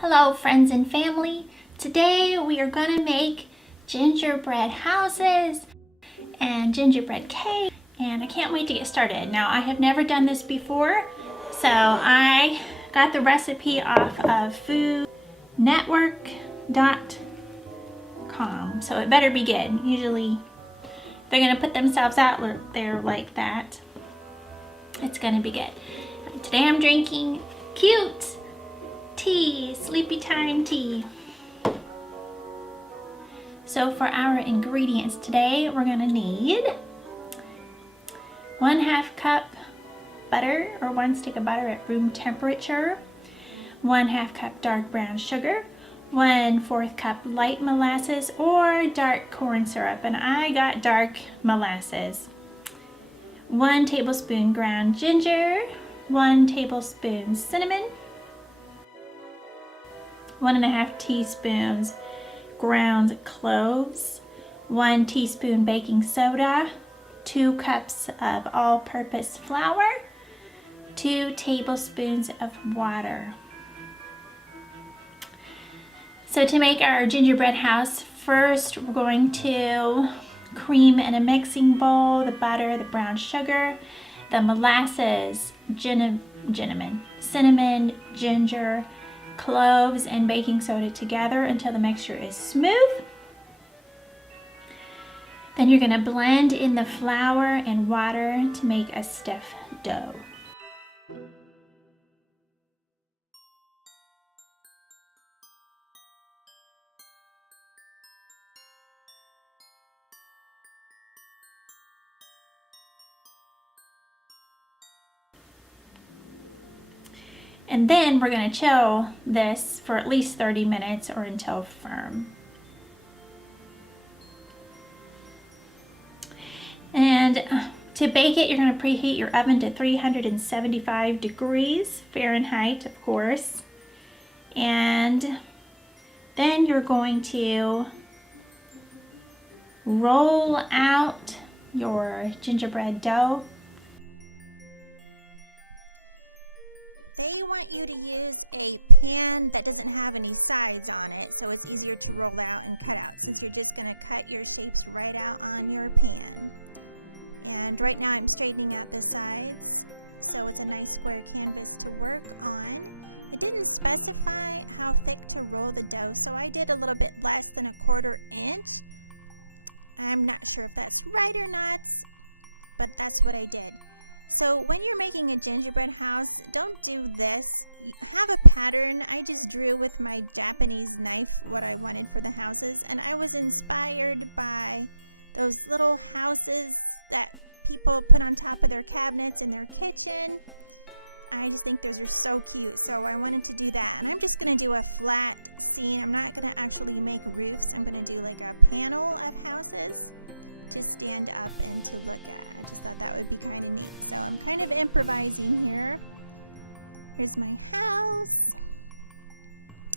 Hello friends and family. Today we are going to make gingerbread houses and gingerbread cake, and I can't wait to get started. Now I have never done this before, so I got the recipe off of foodnetwork.com, so it better be good. Usually they're going to put themselves out there like that. It's going to be good. Today I'm drinking cute tea, sleepy time tea. So for our ingredients today, we're going to need 1/2 cup butter, or 1 stick of butter at room temperature, 1/2 cup dark brown sugar, 1/4 cup light molasses or dark corn syrup, and I got dark molasses, 1 tablespoon ground ginger, 1 tablespoon cinnamon, 1.5 teaspoons ground cloves, 1 teaspoon baking soda, 2 cups of all-purpose flour, 2 tablespoons of water. So to make our gingerbread house, first we're going to cream in a mixing bowl the butter, the brown sugar, the molasses, cinnamon, ginger, cloves, and baking soda together until the mixture is smooth. Then you're going to blend in the flour and water to make a stiff dough. And then we're going to chill this for at least 30 minutes or until firm. And to bake it, you're going to preheat your oven to 375 degrees Fahrenheit, of course. And then you're going to roll out your gingerbread dough. They want you to use a pan that doesn't have any sides on it, so it's easier to roll out and cut out, since you're just going to cut your shapes right out on your pan. And right now I'm straightening out the sides, so it's a nice square canvas to work on. It didn't specify how thick to roll the dough, so I did a little bit less than 1/4 inch. I'm not sure if that's right or not, but that's what I did. So when you're making a gingerbread house, don't do this. Have a pattern. I just drew with my Japanese knife what I wanted for the houses, and I was inspired by those little houses that people put on top of their cabinets in their kitchen. I just think those are so cute, so I wanted to do that. And I'm just going to do a flat scene. I'm not going to actually make roofs. I'm going to do like a panel of houses to stand up and to look at. I just thought that would be kind of neat. So I'm kind of improvising here. Here's my house.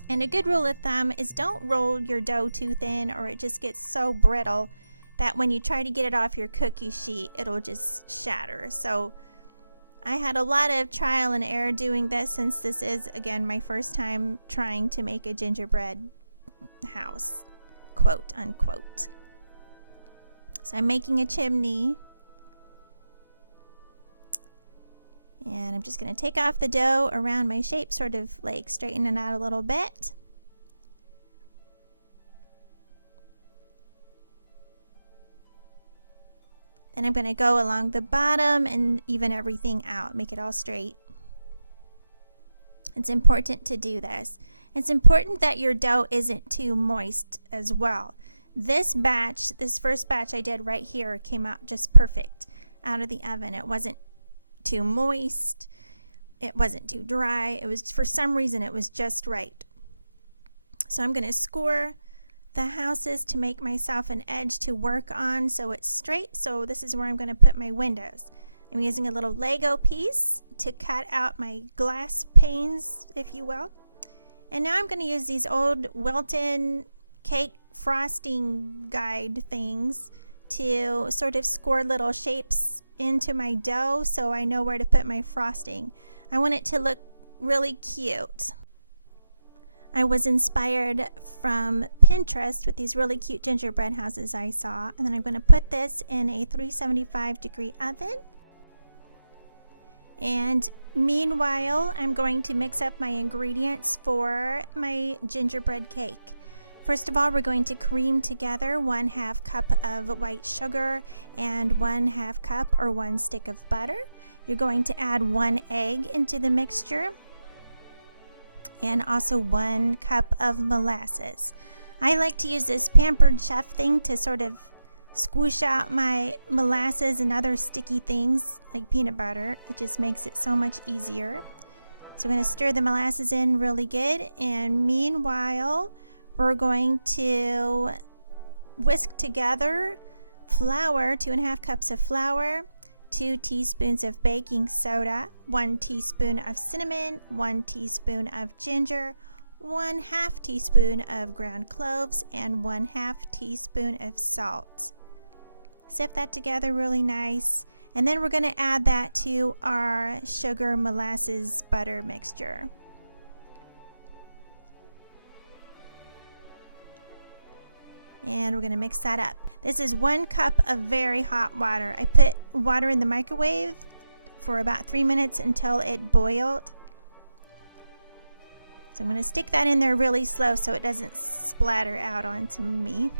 And a good rule of thumb is don't roll your dough too thin, or it just gets so brittle that when you try to get it off your cookie sheet, it'll just shatter. So I had a lot of trial and error doing this, since this is, again, my first time trying to make a gingerbread house, quote unquote. So I'm making a chimney, and I'm just going to take off the dough around my shape, sort of like straighten it out a little bit. Then I'm going to go along the bottom and even everything out, make it all straight. It's important to do this. It's important that your dough isn't too moist as well. This first batch I did right here came out just perfect out of the oven. It wasn't too moist. It wasn't too dry. It was, for some reason, it was just right. So I'm going to score the houses to make myself an edge to work on so it's straight. So this is where I'm going to put my windows. I'm using a little Lego piece to cut out my glass panes, if you will. And now I'm going to use these old Wilton cake frosting guide things to sort of score little shapes into my dough so I know where to put my frosting. I want it to look really cute. I was inspired from Pinterest with these really cute gingerbread houses I saw. And then I'm going to put this in a 375-degree oven. And meanwhile, I'm going to mix up my ingredients for my gingerbread cake. First of all, we're going to cream together 1/2 cup of white sugar and 1/2 cup or 1 stick of butter. You're going to add 1 egg into the mixture and also 1 cup of molasses. I like to use this Pampered Chef thing to sort of squish out my molasses and other sticky things like peanut butter. It just makes it so much easier. So we're going to stir the molasses in really good, and meanwhile we're going to whisk together flour, 2.5 cups of flour, 2 teaspoons of baking soda, 1 teaspoon of cinnamon, 1 teaspoon of ginger, 1/2 teaspoon of ground cloves, and 1/2 teaspoon of salt. Sift that together really nice, and then we're going to add that to our sugar, molasses, butter mixture. And we're going to mix that up. This is 1 cup of very hot water. I put water in the microwave for about 3 minutes until it boiled. So I'm going to stick that in there really slow so it doesn't splatter out onto me.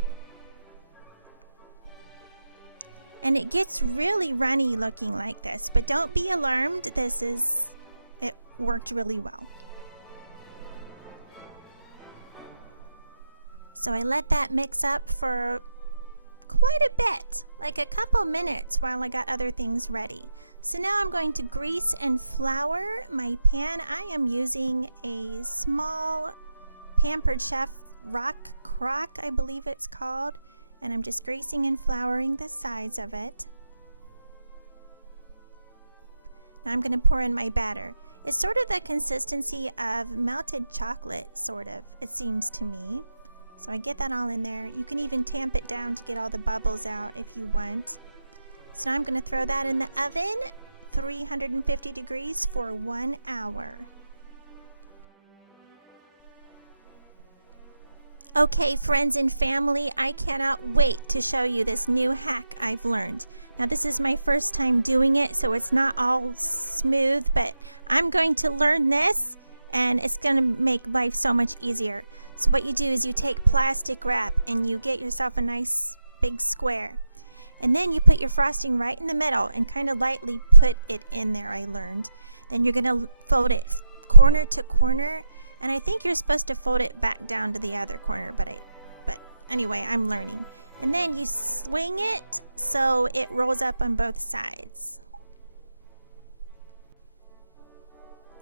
And it gets really runny looking like this, but don't be alarmed. It worked really well. So I let that mix up for quite a bit, like a couple minutes while I got other things ready. So now I'm going to grease and flour my pan. I am using a small Pampered Chef rock crock, I believe it's called, and I'm just greasing and flouring the sides of it. Now I'm going to pour in my batter. It's sort of the consistency of melted chocolate, sort of, it seems to me. So I get that all in there. You can even tamp it down to get all the bubbles out if you want. So now I'm going to throw that in the oven, 350 degrees for 1 hour. Okay, friends and family, I cannot wait to show you this new hack I've learned. Now this is my first time doing it, so it's not all smooth, but I'm going to learn this and it's going to make life so much easier. So what you do is you take plastic wrap and you get yourself a nice big square. And then you put your frosting right in the middle and kind of lightly put it in there, I learned. Then you're going to fold it corner to corner. And I think you're supposed to fold it back down to the other corner, but anyway, I'm learning. And then you swing it so it rolls up on both sides.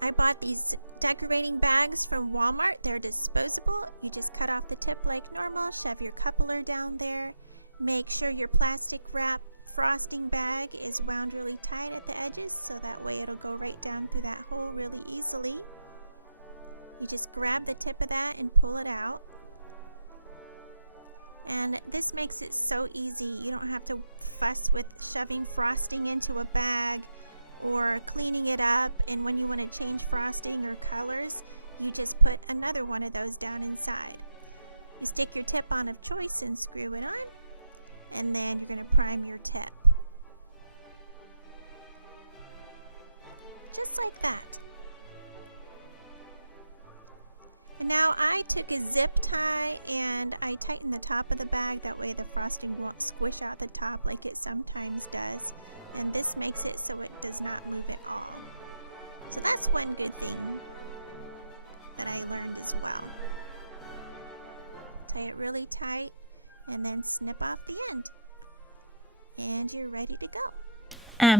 I bought these decorating bags from Walmart. They're disposable. You just cut off the tip like normal, shove your coupler down there. Make sure your plastic wrap frosting bag is wound really tight at the edges so that way it'll go right down through that hole really easily. You just grab the tip of that and pull it out. And this makes it so easy. You don't have to fuss with shoving frosting into a bag or cleaning it up, and when you want to change frosting or colors, you just put another one of those down inside. You stick your tip on of choice and screw it on, and then you're going to prime your tip. Just like that. And now I took a zip tie and I tightened the top of the bag, that way the frosting won't squish out the top like it sometimes does. And this makes it so it does not move at all. So that's one good thing that I learned as well. Tie it really tight and then snip off the end. And you're ready to go.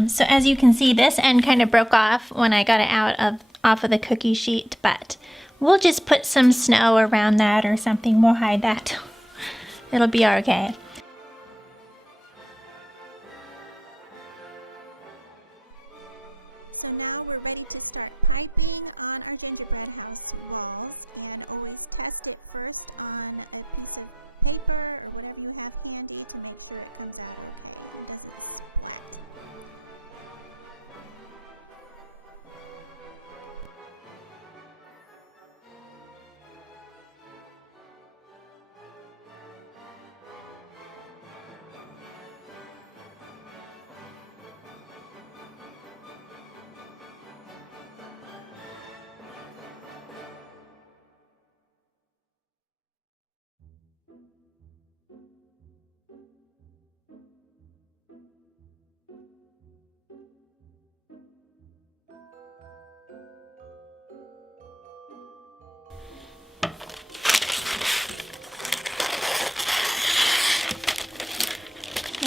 So as you can see, this end kind of broke off when I got it off of the cookie sheet, but we'll just put some snow around that or something. We'll hide that. It'll be okay. So now we're ready to start piping on our gingerbread house walls, and always test it first on a piece of paper or whatever you have handy to make sure it comes out okay and it doesn't splat.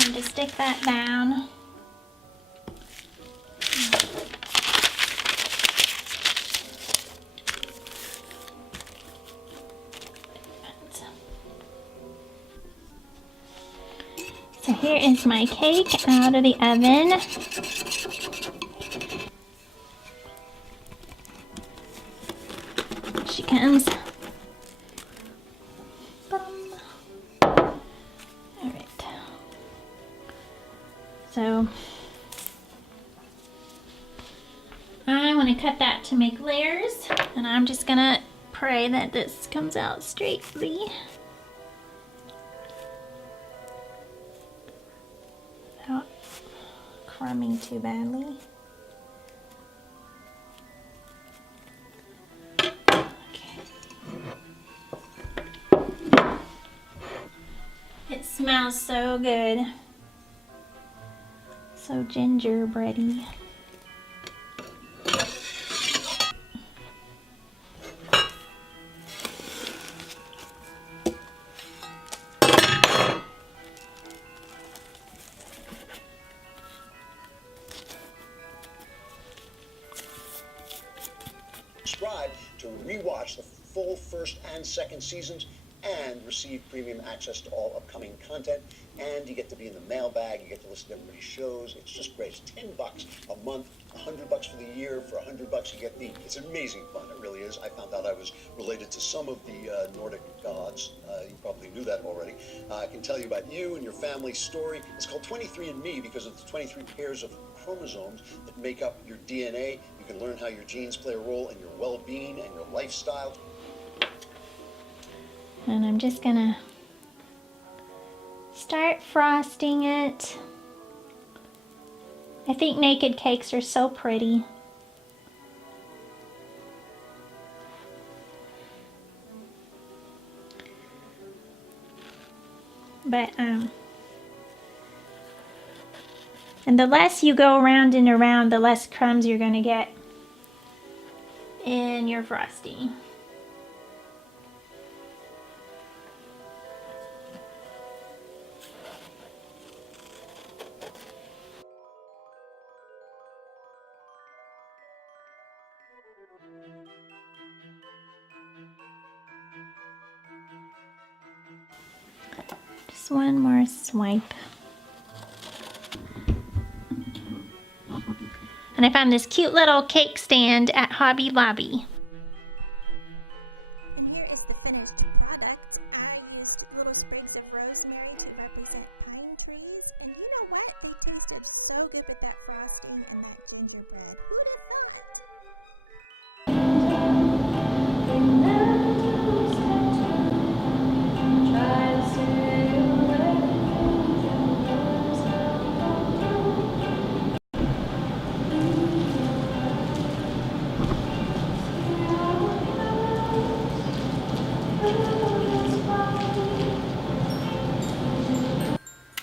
need to stick that down. So here is my cake out of the oven. She comes. Alright. So I want to cut that to make layers, and I'm just gonna pray that this comes out straightly. Without crumbing too badly. Okay. It smells so good. So gingerbready. Subscribe to rewatch the full first and second seasons and receive premium access to all upcoming content. And you get to be in the mailbag, you get to listen to everybody's shows. It's just great. It's $10 a month, $100 for the year. For $100 you get it's amazing fun. It really is. I found out I was related to some of the Nordic gods. You probably knew that already. I can tell you about you and your family's story. It's called 23andMe because of the 23 pairs of chromosomes that make up your DNA. You can learn how your genes play a role in your well-being and your lifestyle. And I'm just gonna start frosting it. I think naked cakes are so pretty. But and the less you go around and around, the less crumbs you're gonna get in your frosting. Just one more swipe. And I found this cute little cake stand at Hobby Lobby. And here is the finished product. I used little sprigs of rosemary to represent pine trees. And you know what? They tasted so good with that frosting and that gingerbread. Who'd have thought?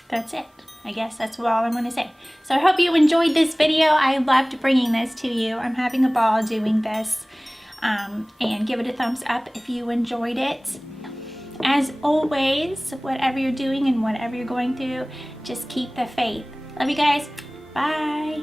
That's it. I guess that's all I'm going to say. So I hope you enjoyed this video. I loved bringing this to you. I'm having a ball doing this. And give it a thumbs up if you enjoyed it. As always, whatever you're doing and whatever you're going through, just keep the faith. Love you guys. Bye.